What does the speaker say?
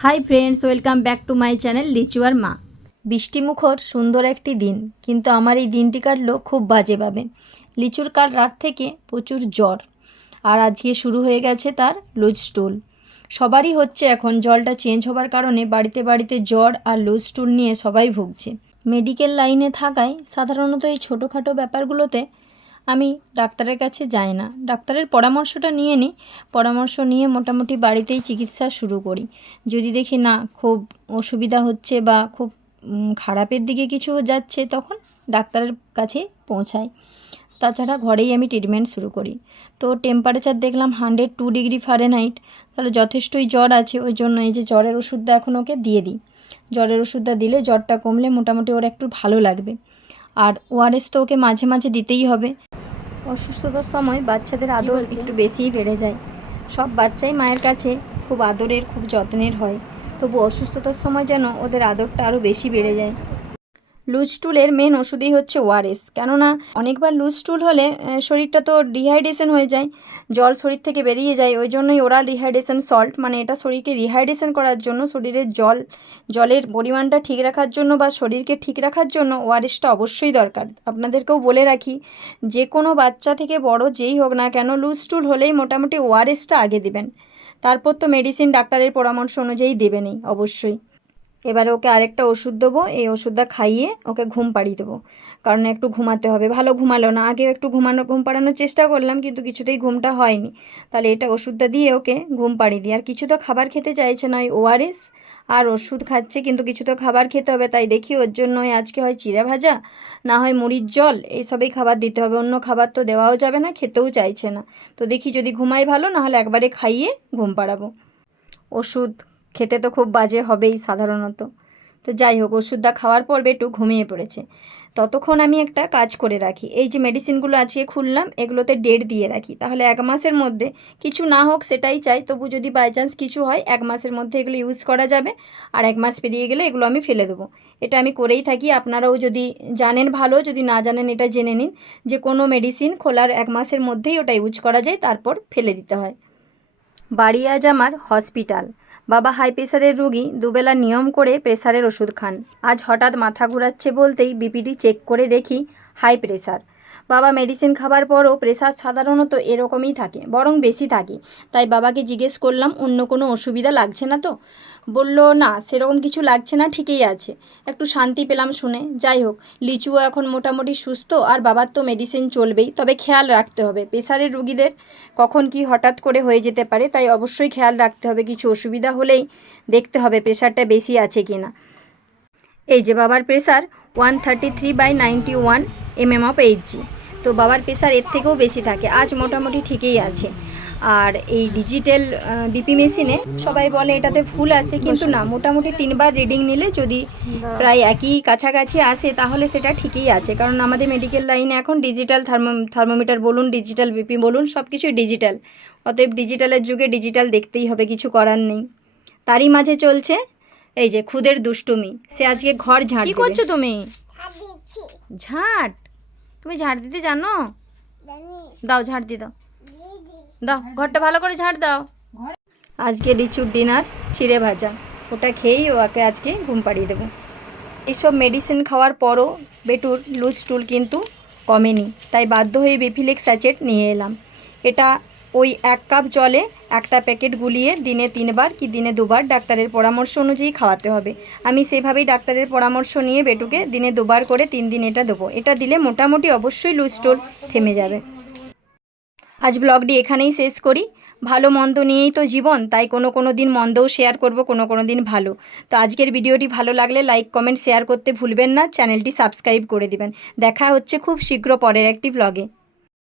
Hi friends, welcome back to my channel লিচু আর মা। বৃষ্টিমুখর সুন্দর একটি দিন, কিন্তু আমার এই দিনটি কাটলো খুব বাজেভাবে। লিচুর কাল রাত থেকে প্রচুর জ্বর, আর আজকে শুরু হয়ে গেছে তার লুজ স্টুল। সবারই হচ্ছে এখন, জলটা চেঞ্জ হবার কারণে বাড়িতে বাড়িতে জ্বর আর লুজ স্টুল নিয়ে সবাই ভুগছে। মেডিকেল লাইনে থাকায় সাধারণত এই ছোটোখাটো ব্যাপারগুলোতে আমি ডাক্তারের কাছে যাই না, ডাক্তারের পরামর্শটা নিয়ে নিই। পরামর্শ নিয়ে মোটামুটি বাড়িতেই চিকিৎসা শুরু করি। যদি দেখি না খুব অসুবিধা হচ্ছে বা খুব খারাপের দিকে কিছু যাচ্ছে, তখন ডাক্তারের কাছে পৌঁছাই। তাছাড়া ঘরেই আমি ট্রিটমেন্ট শুরু করি। তো টেম্পারেচার দেখলাম 102°F, তাহলে যথেষ্টই জ্বর আছে। ওই জন্য এই যে জ্বরের ওষুধটা এখন ওকে দিয়ে দিই। জ্বরের ওষুধটা দিলে জ্বরটা কমলে মোটামুটি ওর একটু ভালো লাগবে। আর ওআরএস তো ওকে মাঝে মাঝে দিতেই হবে। অসুস্থতার সময় বাচ্চাদের আদর একটু বেশিই বেড়ে যায়। সব বাচ্চাই মায়ের কাছে খুব আদরের, খুব যত্নের হয়, তবু অসুস্থতার সময় যেন ওদের আদরটা আরও বেশি বেড়ে যায়। লুজ স্টুলের মেন ওষুধই হচ্ছে ওআরএস, কেননা অনেকবার লুজ স্টুল হলে শরীরটা তো ডিহাইড্রেশন হয়ে যায়, জল শরীর থেকে বেরিয়ে যায়। ওই জন্যই ওরাল রিহাইড্রেশন সল্ট, মানে এটা শরীরকে রিহাইড্রেশন করার জন্য, শরীরের জলের পরিমাণটা ঠিক রাখার জন্য বা শরীরকে ঠিক রাখার জন্য ওআরএসটা অবশ্যই দরকার। আপনাদেরকেও বলে রাখি, যে কোনো বাচ্চা থেকে বড় যেই হোক না কেন, লুজ স্টুল হলেই মোটামুটি ওআরএসটা আগে দিবেন। তারপর তো মেডিসিন ডাক্তারের পরামর্শ অনুযায়ী দেবেনই অবশ্যই। এবারে ওকে আরেকটা ওষুধ দেবো, এই ওষুধটা খাইয়ে ওকে ঘুম পাড়িয়ে দেবো, কারণ একটু ঘুমাতে হবে। ভালো ঘুমালো না, আগেও একটু ঘুম পাড়ানোর চেষ্টা করলাম, কিন্তু কিছুতেই ঘুমটা হয়নি। তাহলে এটা ওষুধটা দিয়ে ওকে ঘুম পাড়িয়ে দিই। আর কিছু তো খাবার খেতে চাইছে না, ওই ওআরএস আর ওষুধ খাচ্ছে, কিন্তু কিছু তো খাবার খেতে হবে। তাই দেখি ওর জন্য আজকে হয় চিড়া ভাজা, না হয় মুড়ির জল, এইসবই খাবার দিতে হবে। অন্য খাবার তো দেওয়াও যাবে না, খেতেও চাইছে না। তো দেখি যদি ঘুমাই ভালো, না হলে একবারে খাইয়ে ঘুম পাড়াবো। ওষুধ খেতে তো খুব বাজে হবেই সাধারণত। তো যাই হোক, ওষুধটা খাওয়ার পর বেটু ঘুমিয়ে পড়েছে। ততক্ষণ আমি একটা কাজ করে রাখি, এই যে মেডিসিনগুলো আজকে খুললাম, এগুলোতে ডেট দিয়ে রাখি। তাহলে 1 মাসের মধ্যে কিছু না হোক সেটাই চাই, তবু যদি বাই চান্স কিছু হয় 1 মাসের মধ্যে এগুলো ইউজ করা যাবে। আর 1 মাস পেরিয়ে গেলে এগুলো আমি ফেলে দেবো। এটা আমি করেই থাকি। আপনারাও যদি জানেন ভালো, যদি না জানেন এটা জেনে নিন, যে কোনো মেডিসিন খোলার 1 মাসের মধ্যেই ওটা ইউজ করা যায়, তারপর ফেলে দিতে হয়। বাড়ি আজ আমার হসপিটাল। বাবা হাই প্রেশারের রুগী, দুবেলা নিয়ম করে প্রেশারের ওষুধ খান। আজ হঠাৎ মাথা ঘোরাচ্ছে বলতেই বিপিটি চেক করে দেখি হাই প্রেশার। বাবা মেডিসিন খাবার পরও প্রেশার সাধারণত এরকমই থাকে, বরং বেশি থাকে। তাই বাবাকে জিজ্ঞেস করলাম অন্য কোনো অসুবিধা লাগছে না তো। বলল না, সেরকম কিছু লাগছে না, ঠিকই আছে। একটু শান্তি পেলাম শুনে। যাই হোক, লিচুও এখন মোটামুটি সুস্থ, আর বাবার তো মেডিসিন চলবেই। তবে খেয়াল রাখতে হবে, প্রেশারের রুগীদের কখন কি হঠাৎ করে হয়ে যেতে পারে, তাই অবশ্যই খেয়াল রাখতে হবে। কিছু অসুবিধা হলেই দেখতে হবে প্রেশারটা বেশি আছে কি না। এই যে বাবার প্রেশার 133/91 mm/Hg। তো বাবার প্রেশার এর থেকেও বেশি থাকে, আজ মোটামুটি ঠিকই আছে। আর এই ডিজিটাল বিপি মেশিনে সবাই বলে এটাতে ফুল আসে, কিন্তু না, মোটামুটি 3বার রিডিং নিলে যদি প্রায় একই কাছাকাছি আসে, তাহলে সেটা ঠিকই আছে। কারণ আমাদের মেডিকেল লাইনে এখন ডিজিটাল থার্মোমিটার বলুন, ডিজিটাল বিপি বলুন, সব কিছুই ডিজিটাল। অতএব ডিজিটালের যুগে ডিজিটাল দেখতেই হবে, কিছু করার নেই। তারই মাঝে চলছে এই যে খুদের দুষ্টুমি। সে আজকে ঘর ঝাড় দিবে। কি করছো তুমি? ঝাড়? তুমি ঝাড় দিতে জানো? দাও, ঝাড় দিয়ে দাও, দাও, ঘরটা ভালো করে ঝাড় দাও। আজকে লিচুর ডিনার চিড়ে ভাজা, ওটা খেয়েই ওকে আজকে ঘুম পাড়িয়ে দেবো। এইসব মেডিসিন খাওয়ার পরও বেটুর লুজ স্টুল কিন্তু কমেনি, তাই বাধ্য হয়ে বিফিলেক্স স্যাচেট নিয়ে এলাম। এটা ওই 1 কাপ জলে একটা প্যাকেট গুলিয়ে দিনে 3বার কি দিনে 2বার ডাক্তারের পরামর্শ অনুযায়ী খাওয়াতে হবে। আমি সেভাবেই ডাক্তারের পরামর্শ নিয়ে বেটুকে দিনে 2বার করে 3 দিন এটা দেবো। এটা দিলে মোটামুটি অবশ্যই লুজ স্টুল থেমে যাবে। আজ ব্লগটি এখানেই শেষ করি। ভালো মন্দ নিয়েই তো জীবন, তাই কোনো দিন মন্দও শেয়ার করব, কোনো দিন ভালো। তো আজকের ভিডিওটি ভালো লাগলে লাইক কমেন্ট শেয়ার করতে ভুলবেন না, চ্যানেলটি সাবস্ক্রাইব করে দিবেন। দেখা হচ্ছে খুব শীঘ্র পরের একটি ব্লগে।